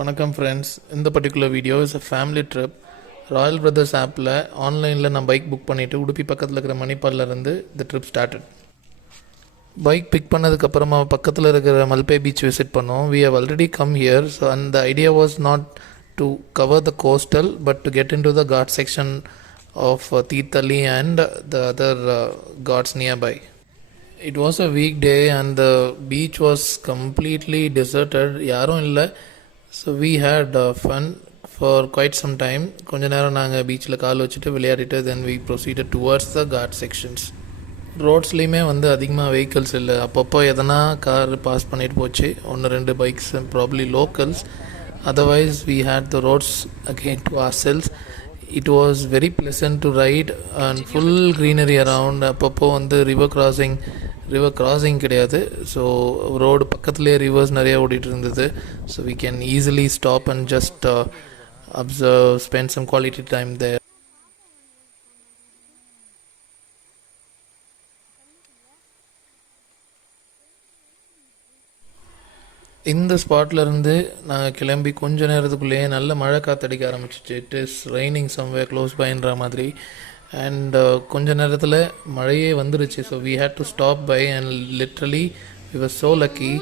வணக்கம் ஃப்ரெண்ட்ஸ். இந்த particular video is a family trip. Royal brothers ஆப்பில் ஆன்லைனில் நான் பைக் புக் பண்ணிவிட்டு உடுப்பி பக்கத்தில் இருக்கிற மணிப்பால்லேருந்து இந்த ட்ரிப் ஸ்டார்டட். பைக் பிக் பண்ணதுக்கப்புறமா பக்கத்தில் இருக்கிற மல்பே பீச் விசிட் பண்ணோம். We have already come here. So அந்த idea was not to cover the coastal but to get in to the ghat section of Thirthahalli and the other ghats nearby. It was a weekday and the beach was completely deserted. யாரும் இல்லை. So we had fun for quite some time. கொஞ்ச நேரம் நாங்கள் பீச்சில் கால் வச்சுட்டு விளையாடிட்டு then we proceeded towards the guard sections. ரோட்ஸ்லேயுமே அதிகமாக vehicles இல்லை. அப்பப்போ எதனா கார் பாஸ் பண்ணிட்டு போச்சு, ஒன்று ரெண்டு bikes, probably locals. Otherwise we had the roads again to ourselves. It was very pleasant to ride and full greenery around. அப்பப்போ river crossing கிடையாது. ஸோ ரோடு பக்கத்துலேயே ரிவர்ஸ் நிறையா ஓடிட்டு இருந்தது. So we can easily stop and just observe, spend some quality time there. இந்த ஸ்பாட்லேருந்து நாங்கள் கிளம்பி கொஞ்ச நேரத்துக்குள்ளேயே நல்ல மழை காற்றடிக்க ஆரம்பிச்சிச்சு. It is raining somewhere close பைன்ற மாதிரி. அண்ட் கொஞ்ச நேரத்தில் மழையே வந்துருச்சு. So we had to stop by and literally we were so lucky.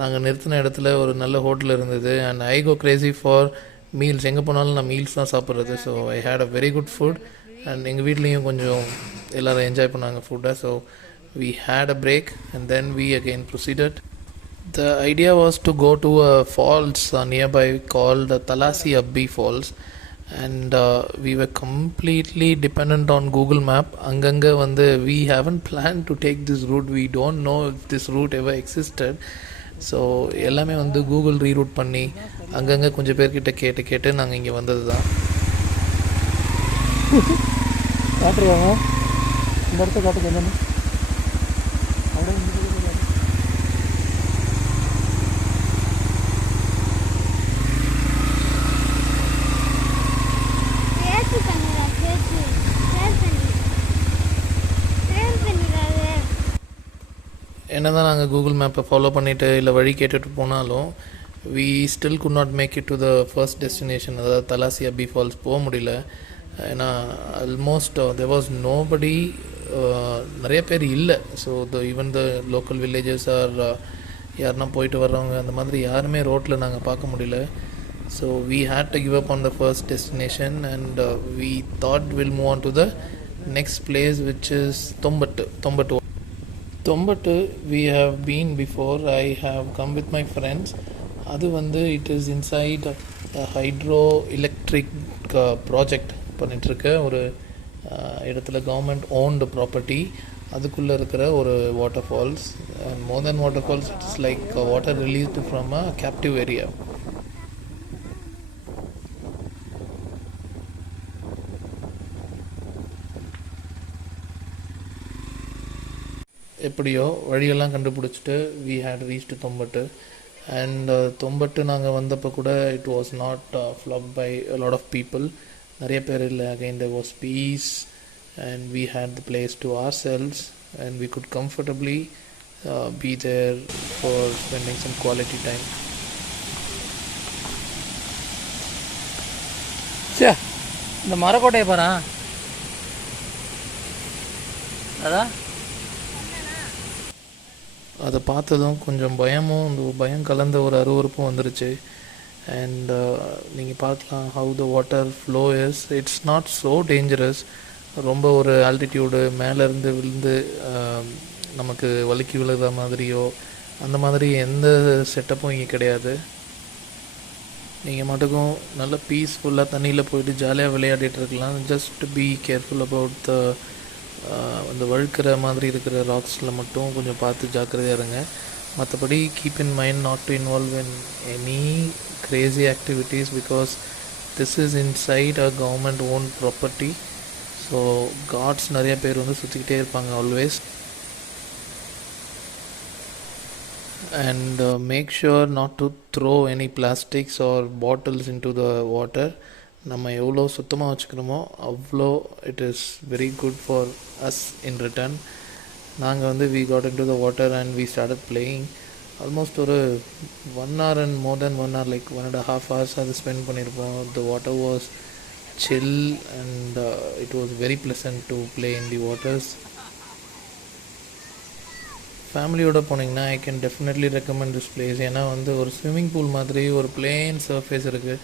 நாங்கள் நிறுத்தின இடத்துல ஒரு நல்ல ஹோட்டல் இருந்தது. And I go crazy for meals. எங்கே போனாலும் நான் மீல்ஸ் தான் சாப்பிட்றது. So I had a very good food. And எங்கள் வீட்லேயும் கொஞ்சம் எல்லோரும் என்ஜாய் பண்ணாங்க ஃபுட்டை. So we had a break and then we again proceeded. The idea was to go to a falls nearby called Thalasi Abbi Falls, and we were completely dependent on Google Map. Anganga we haven't planned to take this route. We don't know if this route ever existed. So எல்லாமே Google reroute பண்ணி அங்கங்கே கொஞ்சம் பேர்கிட்ட கேட்டு நாங்கள் இங்கே வந்தது தான். காட்டுருவாங்க இந்த இடத்த காட்டுக்கு என்னென்னு என்ன தான் நாங்கள் கூகுள் மேப்பை ஃபாலோ பண்ணிவிட்டு இல்லை வழி கேட்டுட்டு போனாலும் we still could not make it to the first destination, அதாவது தலாசி அபி ஃபால்ஸ் போக முடியல. ஏன்னா ஆல்மோஸ்ட் there was nobody, நிறைய பேர் இல்லை. So even the local villages R யாருன்னா போயிட்டு வர்றவங்க அந்த மாதிரி யாருமே ரோட்டில் நாங்கள் பார்க்க முடியல. So we had to give up on the first destination and we thought we'll move on to the next place, which is Thombattu. We have been before. I have come with my friends. அது it is inside a hydro electric project பண்ணிகிட்ருக்க ஒரு இடத்துல government owned property. அதுக்குள்ளே இருக்கிற ஒரு water falls. And more than water falls, it's like water released from a captive area. எப்படியோ வழியெல்லாம் கண்டுபிடிச்சிட்டு we had reached Thombattu. And Thombattu நாங்கள் வந்தப்போ கூட it was not flocked by a lot of people. நிறைய பேர் இல்லை. again there was peace and we had the place to ourselves and we could comfortably be there for spending some quality time. இந்த மரக்கோட்டையை பாரு. அதான் அதை பார்த்ததும் கொஞ்சம் பயம் கலந்த ஒரு அருவருப்பும் வந்துருச்சு. அண்ட் நீங்கள் பார்க்கலாம் how the water flow is. It's not so dangerous. ரொம்ப ஒரு ஆல்டிடியூடு மேலேருந்து விழுந்து நமக்கு வழுக்கி விழுகிற மாதிரியோ அந்த மாதிரி எந்த செட்டப்பும் இங்கே கிடையாது. நீங்கள் மட்டுக்கும் நல்ல பீஸ்ஃபுல்லாக தண்ணியில் போயிட்டு ஜாலியாக விளையாடிட்டு இருக்கலாம். Just be careful about the அந்த வழுக்கிற மாதிரி இருக்கிற ராக்ஸில் மட்டும் கொஞ்சம் பார்த்து ஜாக்கிரதையாக இருங்க. மற்றபடி keep in mind not to involve in any crazy activities because this is inside a government own property. So guards நிறைய பேர் சுற்றிக்கிட்டே இருப்பாங்க always. And make sure not to throw any plastics or bottles into the water. நம்ம எவ்வளோ சுத்தமாக வச்சுக்கிறோமோ அவ்வளோ it is very good for us in return. நாங்கள் we got into the water and we started playing. Almost ஒரு 1 hour and more than 1 hour, like 1.5 hours அது spend பண்ணியிருப்போம். The water was chill and it was very pleasant to play in the waters. ஃபேமிலியோட போனீங்கன்னா I can definitely recommend this place. ஏன்னா வந்து ஒரு swimming pool மாதிரி ஒரு பிளேன் சர்ஃபேஸ் இருக்குது,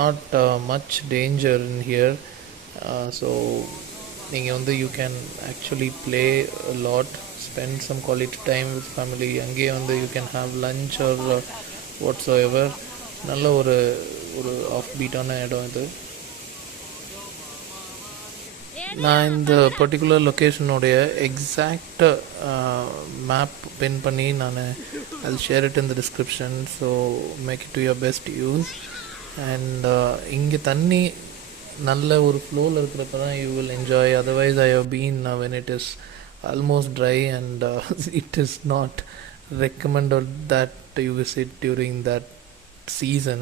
not much danger in here. So நீங்கள் வந்து you can actually play lot, spend some quality time with family. அங்கேயே வந்து you can have lunch or whatsoever. நல்ல ஒரு ஒரு ஆஃப் பீட்டான இடம் இது. நான் இந்த பர்டிகுலர் லொக்கேஷனுடைய எக்ஸாக்ட் மேப் பின் பண்ணி நான் அது share it in the description. So make it to your best use. And இங்கே தண்ணி நல்ல ஒரு ஃப்ளோவில் இருக்கிறப்ப தான் you will enjoy. Otherwise I have been when it is almost dry and it is not recommended that you visit during that season.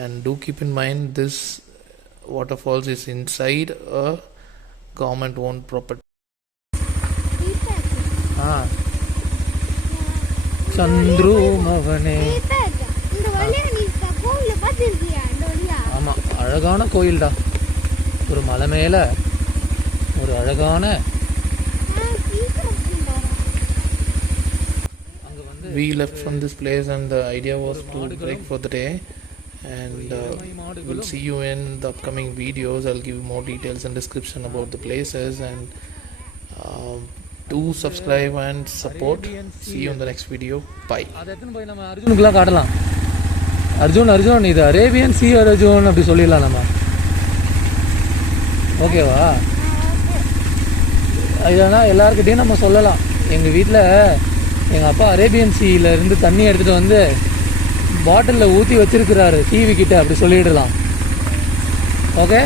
And do keep in mind this waterfalls is inside a government owned property. Chandru மவனே. ஆமாம், அழகான கோயில்டா. ஒரு மலை மேலே ஒரு அழகான. We left from this place and the idea was to break for the day, and we'll see you in the upcoming videos. I'll give you more details and description about the places, and do subscribe and support. See you in the next video. Bye. அதெத்துன்னு போய் நம்ம அர்ஜுனுக்குலாம் காட்டலாம். அர்ஜுன் இது Arabian sea Arjun அப்படி சொல்லிடலாம் நம்ம. ஓகேவா? இதெல்லாம் எல்லாருக்கிட்டையும் நம்ம சொல்லலாம். எங்கள் வீட்டில் எங்கள் அப்பா அரேபியன் சீலேருந்து தண்ணி எடுத்துகிட்டு வந்து பாட்டிலில் ஊற்றி வச்சுருக்கிறாரு டிவி கிட்ட, அப்படி சொல்லிடலாம். ஓகே.